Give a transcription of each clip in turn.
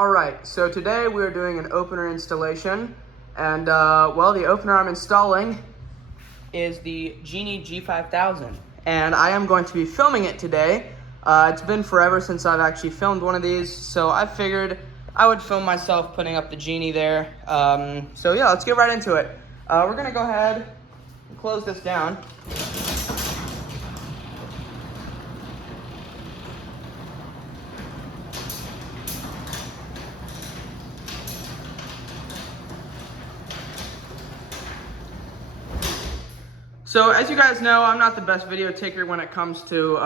Alright, so today we're doing an opener installation, and well, the opener I'm installing is the Genie G5000, and I am going to be filming it today. It's been forever since I've actually filmed one of these, so I figured I would film myself putting up the Genie there. So yeah, let's get right into it. We're gonna go ahead and close this down. So as you guys know, I'm not the best video taker when it comes to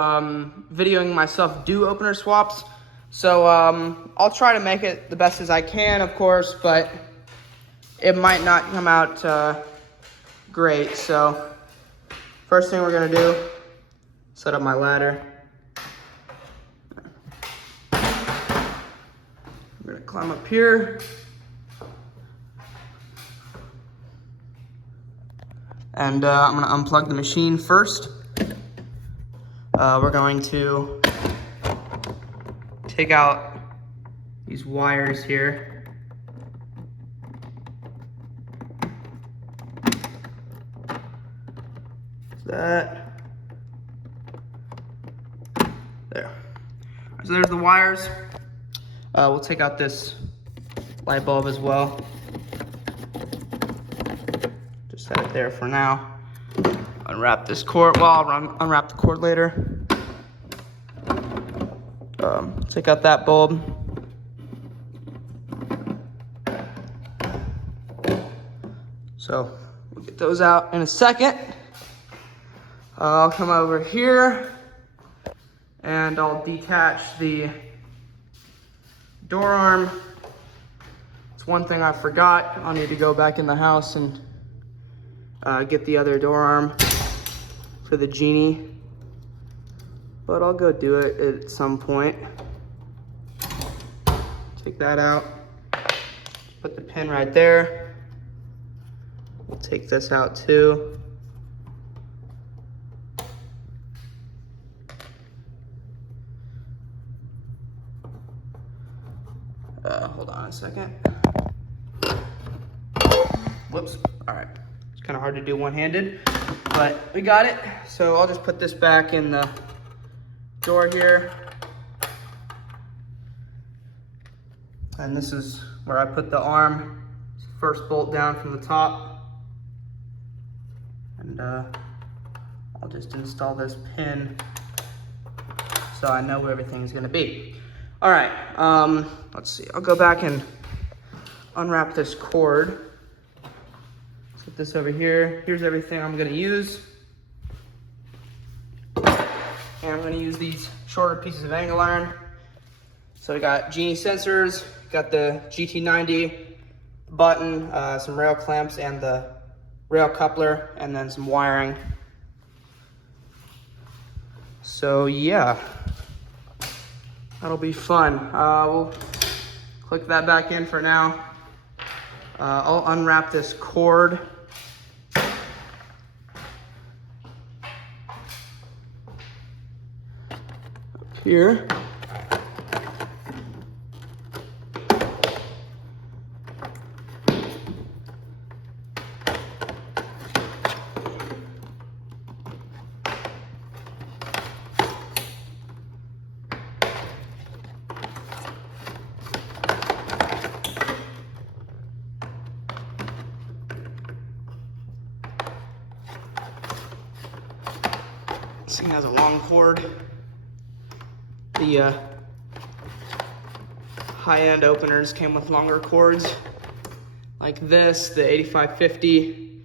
videoing myself do opener swaps. So I'll try to make it the best as I can, of course, but it might not come out great. So first thing we're gonna do, set up my ladder. I'm gonna climb up here. And I'm gonna unplug the machine first. We're going to take out these wires here. That. There. So there's the wires. We'll take out this light bulb as well. Set it there for now. Unwrap this cord. Well, I'll unwrap the cord later. Take out that bulb. So we'll get those out in a second. I'll come over here and I'll detach the door arm. It's one thing I forgot. I'll need to go back in the house and get the other door arm for the Genie, but I'll go do it at some point. Take that out, put the pin right there. We'll take this out too. Hold on a second. Whoops, all right. Kind of hard to do one-handed, but we got it. So I'll just put this back in the door here. And this is where I put the arm. First bolt down from the top. And I'll just install this pin so I know where everything is gonna be. All right, let's see. I'll go back and unwrap this cord. Put this over here. Here's everything I'm gonna use. And I'm gonna use these shorter pieces of angle iron. So we got Genie sensors, got the GT90 button, some rail clamps and the rail coupler, and then some wiring. So yeah, that'll be fun. We'll click that back in for now. I'll unwrap this cord. Here. This thing has a long cord. The high-end openers came with longer cords like this, the 8550.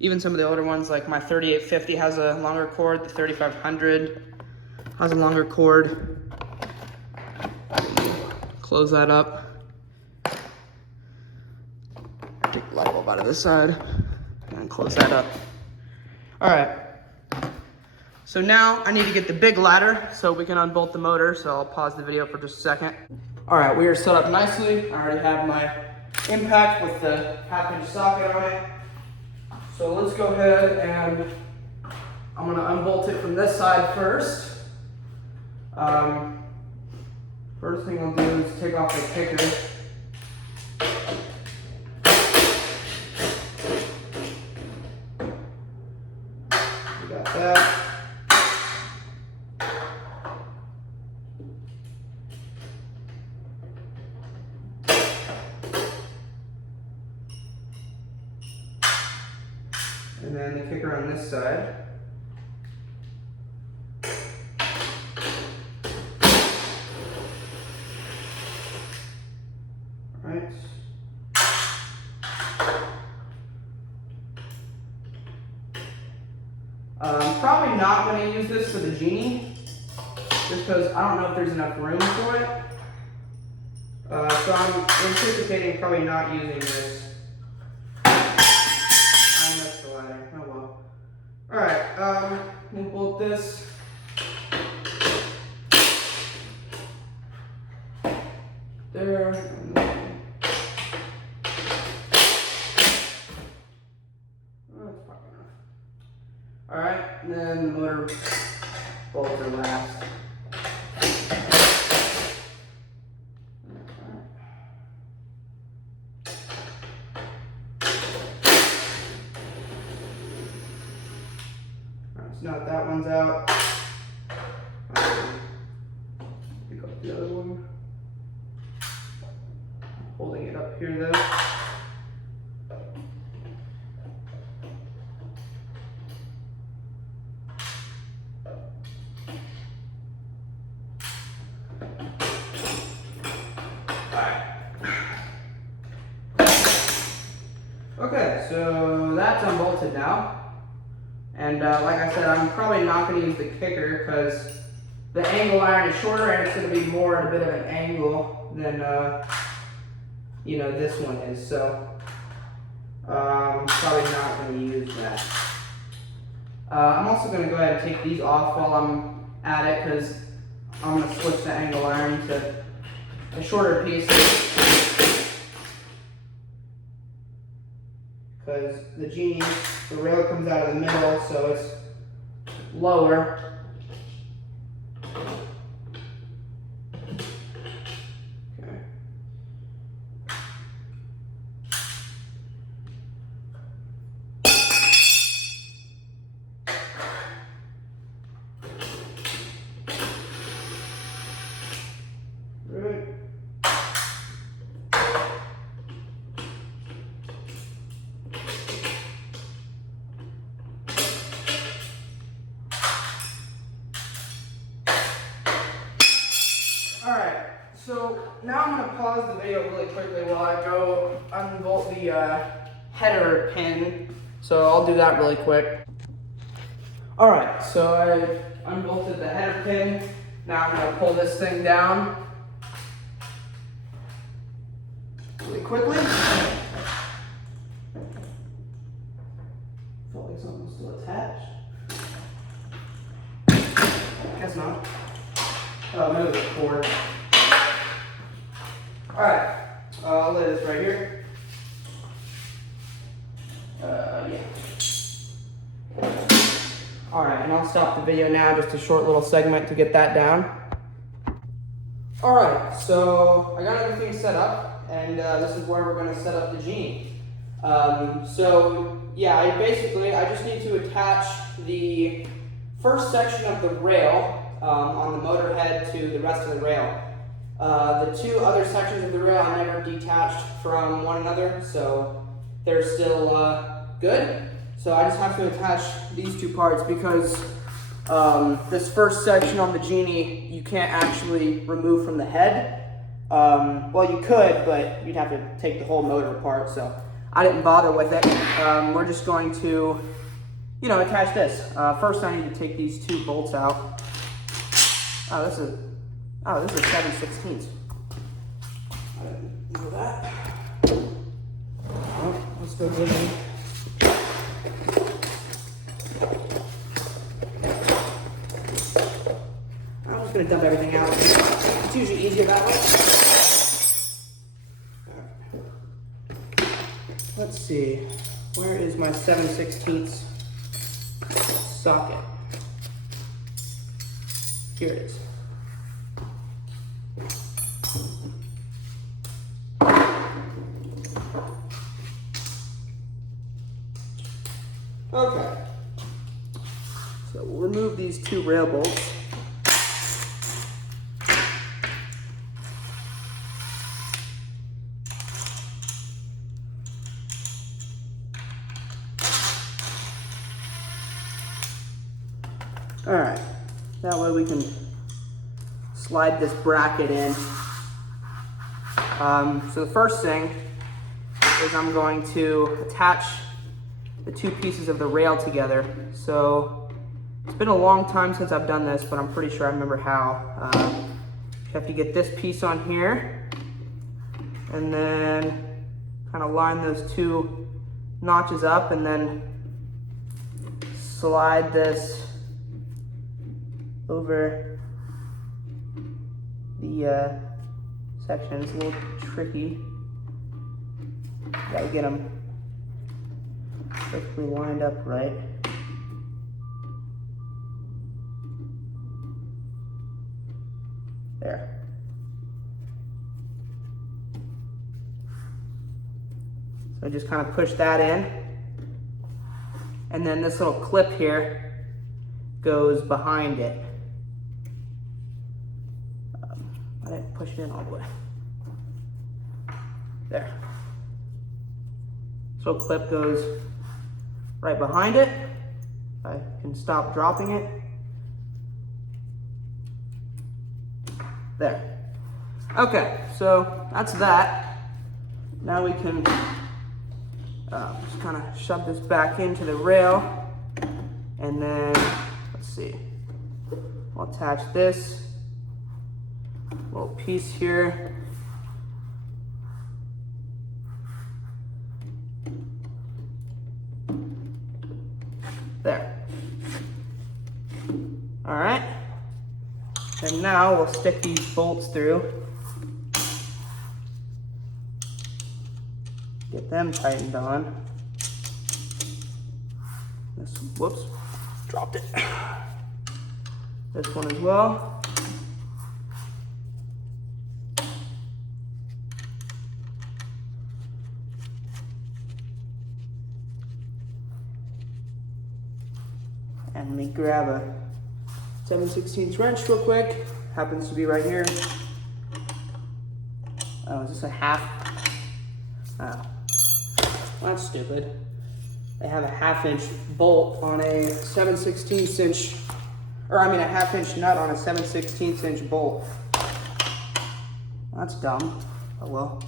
Even some of the older ones like my 3850 has a longer cord, the 3500 has a longer cord. Close that up. Take the light bulb out of this side and close that up. All right. So now I need to get the big ladder so we can unbolt the motor, so I'll pause the video for just a second. All right, we are set up nicely. I already have my impact with the 1/2-inch socket on it. So let's go ahead and I'm gonna unbolt it from this side first. First thing I'll do is take off the kicker. We got that. And then the kicker on this side. Alright. I'm probably not going to use this for the Genie, just because I don't know if there's enough room for it. So I'm anticipating probably not using this. I missed the ladder. Oh well. Alright, we'll bolt this. There. Alright, and then the motor bolts are last. Alright, so now that that one's out, pick up the other one. Holding it up here though. Okay, so that's unbolted now. And like I said, I'm probably not going to use the kicker because the angle iron is shorter and it's going to be more at a bit of an angle than you know, this one is. So I'm probably not going to use that. I'm also going to go ahead and take these off while I'm at it because I'm going to switch the angle iron to a shorter piece. Because the Genie, the rail comes out of the middle, so it's lower. Okay. Right. Alright, so now I'm going to pause the video really quickly while I go unbolt the header pin. So I'll do that really quick. Alright, so I unbolted the header pin. Now I'm going to pull this thing down really quickly. Felt like something was still attached. Guess not. Oh, maybe it was a cord. Alright, I'll lay this right here. Yeah. Alright, and I'll stop the video now, just a short little segment to get that down. Alright, so I got everything set up, and this is where we're going to set up the Genie. So, yeah, I just need to attach the first section of the rail on the motor head to the rest of the rail. The two other sections of the rail I never detached from one another, so they're still good. So I just have to attach these two parts because this first section on the Genie you can't actually remove from the head. Well, you could, but you'd have to take the whole motor apart, so I didn't bother with it. We're just going to, you know, attach this. First I need to take these two bolts out. Oh, this is a 7/16. I didn't know that. Well, let's go get it. I'm just going to dump everything out. It's usually easier that way. Let's see. Where is my 7/16 socket? Here it is. Okay. So we'll remove these two rail bolts. All right, that way we can slide this bracket in. So the first thing is I'm going to attach the two pieces of the rail together. So it's been a long time since I've done this, but I'm pretty sure I remember how. You have to get this piece on here and then kind of line those two notches up and then slide this over the section. It's a little tricky. Gotta get them perfectly lined up right. There. So just kind of push that in. And then this little clip here goes behind it. I didn't push it in all the way. There. This little clip goes right behind it. I can stop dropping it. There. Okay, so that's that. Now we can just kind of shove this back into the rail. And then, let's see, we'll attach this little piece here. There. All right. And now we'll stick these bolts through. Get them tightened on. This, whoops, dropped it. This one as well. And let me grab a 7/16 wrench real quick. Happens to be right here. Oh, is this a half? Oh, well, that's stupid. They have a 1/2-inch bolt on a 7/16 inch, or I mean a 1/2-inch nut on a 7/16 inch bolt. That's dumb. Oh well.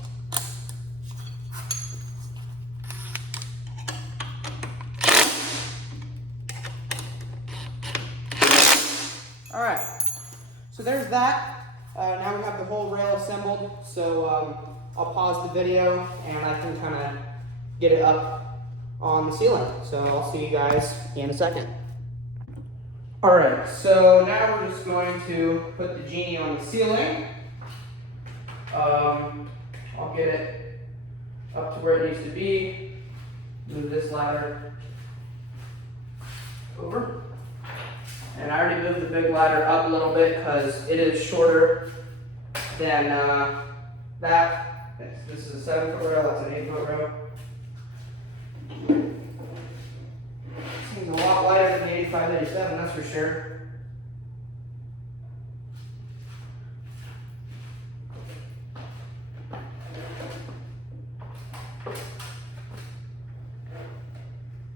All right, so there's that. Now we have the whole rail assembled, so I'll pause the video and I can kind of get it up on the ceiling. So I'll see you guys in a second. All right, so now we're just going to put the Genie on the ceiling. I'll get it up to where it needs to be. Move this ladder over. And I already moved the big ladder up a little bit because it is shorter than that. This is a 7-foot rail, that's an 8-foot rail. Seems a lot lighter than the 8587, that's for sure.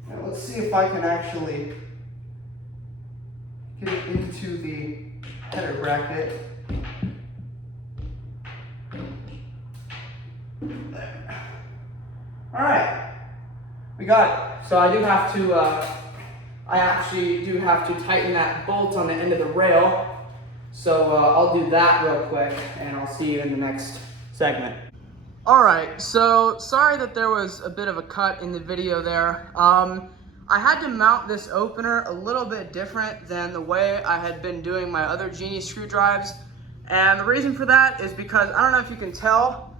Now let's see if I can actually get it into the header bracket. There. All right, we got it. So I do have to, I actually do have to tighten that bolt on the end of the rail. So I'll do that real quick and I'll see you in the next segment. All right, so sorry that there was a bit of a cut in the video there. I had to mount this opener a little bit different than the way I had been doing my other Genie screw drives. And the reason for that is because, I don't know if you can tell,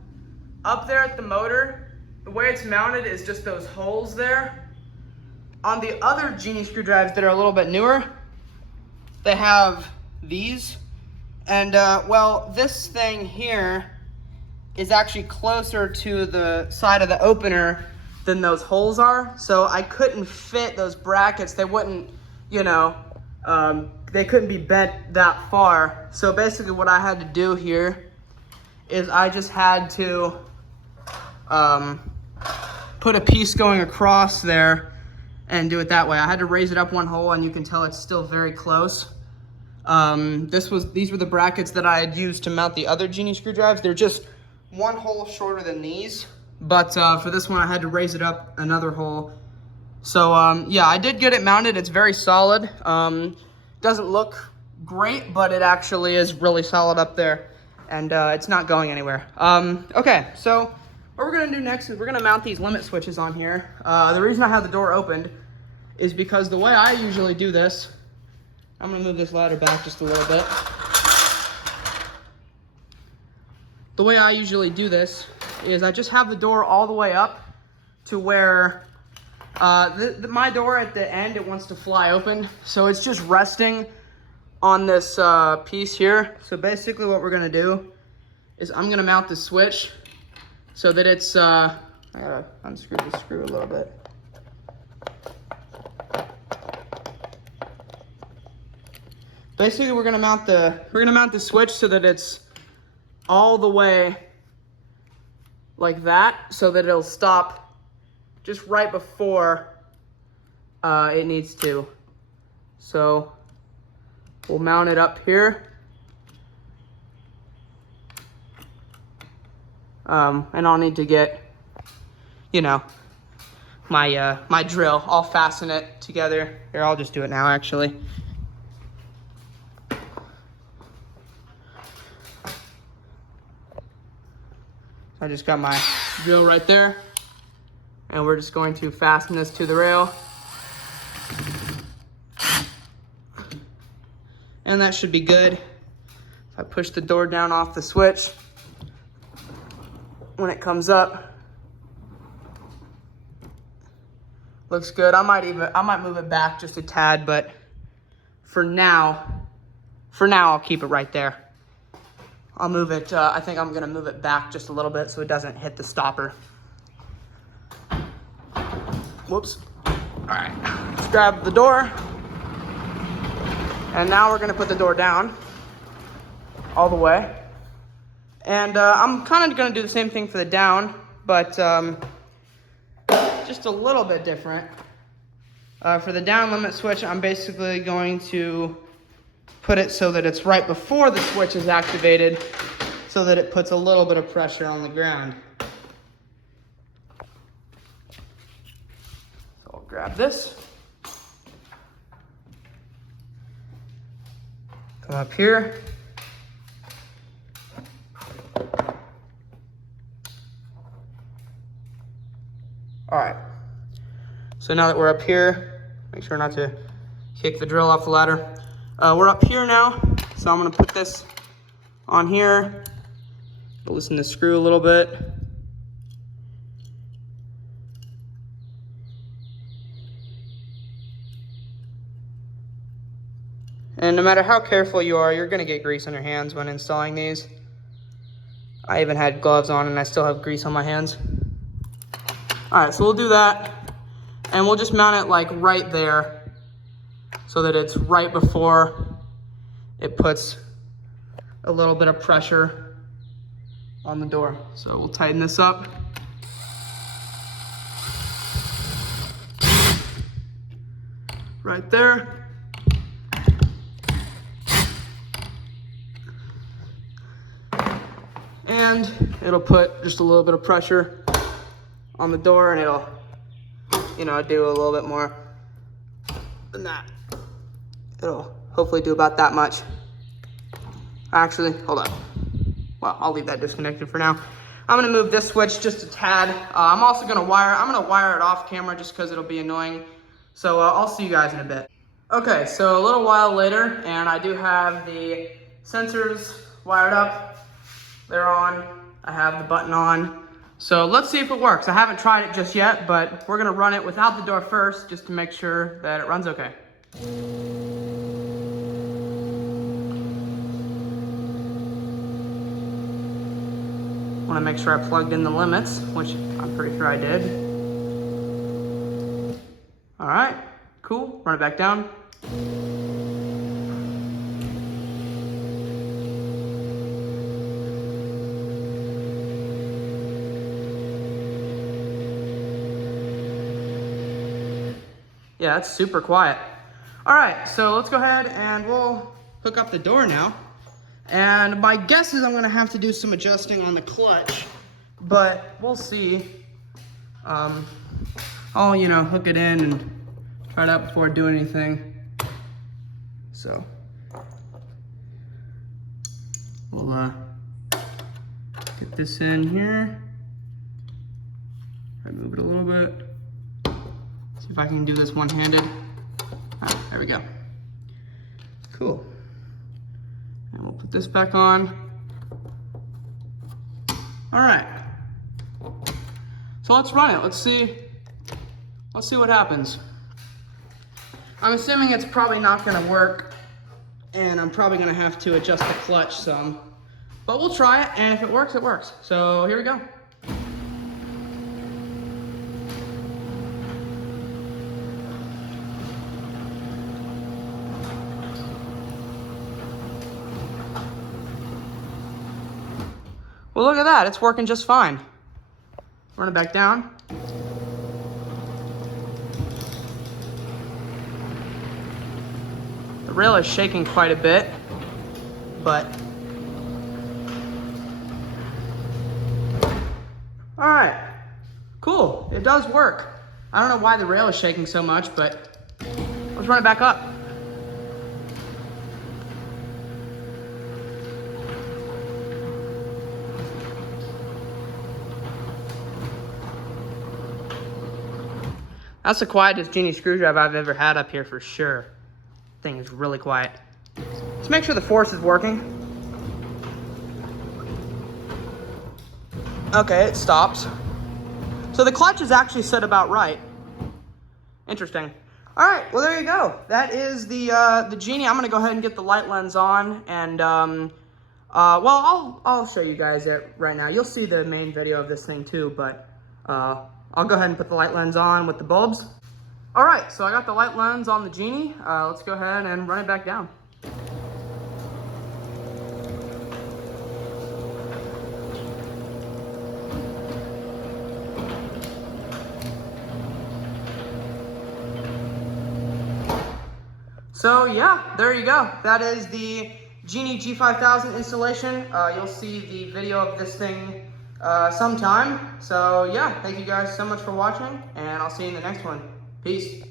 up there at the motor, the way it's mounted is just those holes there. On the other Genie screw drives that are a little bit newer, they have these. And well, this thing here is actually closer to the side of the opener than those holes are. So I couldn't fit those brackets. They wouldn't, you know, they couldn't be bent that far. So basically what I had to do here is I just had to put a piece going across there and do it that way. I had to raise it up one hole, and you can tell it's still very close. These were the brackets that I had used to mount the other Genie screwdrives. They're just one hole shorter than these, but for this one I had to raise it up another hole. So yeah, I did get it mounted. It's very solid. Doesn't look great, but it actually is really solid up there, and it's not going anywhere. Okay, so what we're gonna do next is we're gonna mount these limit switches on here. The reason I have the door opened is because the way I usually do this, I'm gonna move this ladder back just a little bit. The way I usually do this is I just have the door all the way up to where my door at the end, it wants to fly open. So it's just resting on this piece here. So basically what we're gonna do is I'm gonna mount the switch so that it's, I gotta unscrew the screw a little bit. Basically we're gonna mount the switch so that it's all the way like that, so that it'll stop just right before it needs to. So we'll mount it up here. And I'll need to get, you know, my drill. I'll fasten it together. Here, I'll just do it now, actually. I just got my drill right there, and we're just going to fasten this to the rail. And that should be good. If I push the door down off the switch, when it comes up, looks good. I might move it back just a tad, but for now I'll keep it right there. I'll move it, I think I'm gonna move it back just a little bit so it doesn't hit the stopper. Whoops. All right, let's grab the door. And now we're gonna put the door down all the way. And I'm kind of gonna do the same thing for the down, but just a little bit different. For the down limit switch, I'm basically going to put it so that it's right before the switch is activated, so that it puts a little bit of pressure on the ground. So I'll grab this. Come up here. All right, so now that we're up here, make sure not to kick the drill off the ladder. We're up here now, so I'm gonna put this on here, loosen the screw a little bit. And no matter how careful you are, you're gonna get grease on your hands when installing these. I even had gloves on and I still have grease on my hands. All right, so we'll do that, and we'll just mount it like right there so that it's right before it puts a little bit of pressure on the door. So we'll tighten this up. Right there. And it'll put just a little bit of pressure on the door, and it'll, you know, do a little bit more than that. It'll hopefully do about that much. Actually, hold on. Well, I'll leave that disconnected for now. I'm gonna move this switch just a tad. I'm also gonna wire it off camera just because it'll be annoying. So I'll see you guys in a bit. Okay, so a little while later, and I do have the sensors wired up. They're on. I have the button on. So let's see if it works. I haven't tried it just yet, but we're gonna run it without the door first just to make sure that it runs okay. Wanna make sure I plugged in the limits, which I'm pretty sure I did. All right, cool. Run it back down. Yeah, it's super quiet. All right, so let's go ahead and we'll hook up the door now. And my guess is I'm gonna have to do some adjusting on the clutch, but we'll see. I'll, hook it in and try it out before I do anything. So, we'll get this in here. Try to move it a little bit. See if I can do this one-handed. Ah, there we go. Cool. And we'll put this back on. All right. So let's run it. Let's see what happens. I'm assuming it's probably not gonna work, and I'm probably gonna have to adjust the clutch some, but we'll try it, and if it works, it works. So here we go. Well, look at that, it's working just fine. Run it back down. The rail is shaking quite a bit, but all right, cool, it does work. I don't know why the rail is shaking so much, but let's run it back up. That's the quietest Genie screwdriver I've ever had up here for sure. Thing is really quiet. Let's make sure the force is working. Okay, it stops. So the clutch is actually set about right. Interesting. All right, well there you go. That is the Genie. I'm gonna go ahead and get the light lens on, and well, I'll show you guys it right now. You'll see the main video of this thing too, but I'll go ahead and put the light lens on with the bulbs. All right, so I got the light lens on the Genie. Let's go ahead and run it back down. So yeah, there you go. That is the Genie G5000 installation. You'll see the video of this thing sometime. So yeah, thank you guys so much for watching, and I'll see you in the next one. Peace.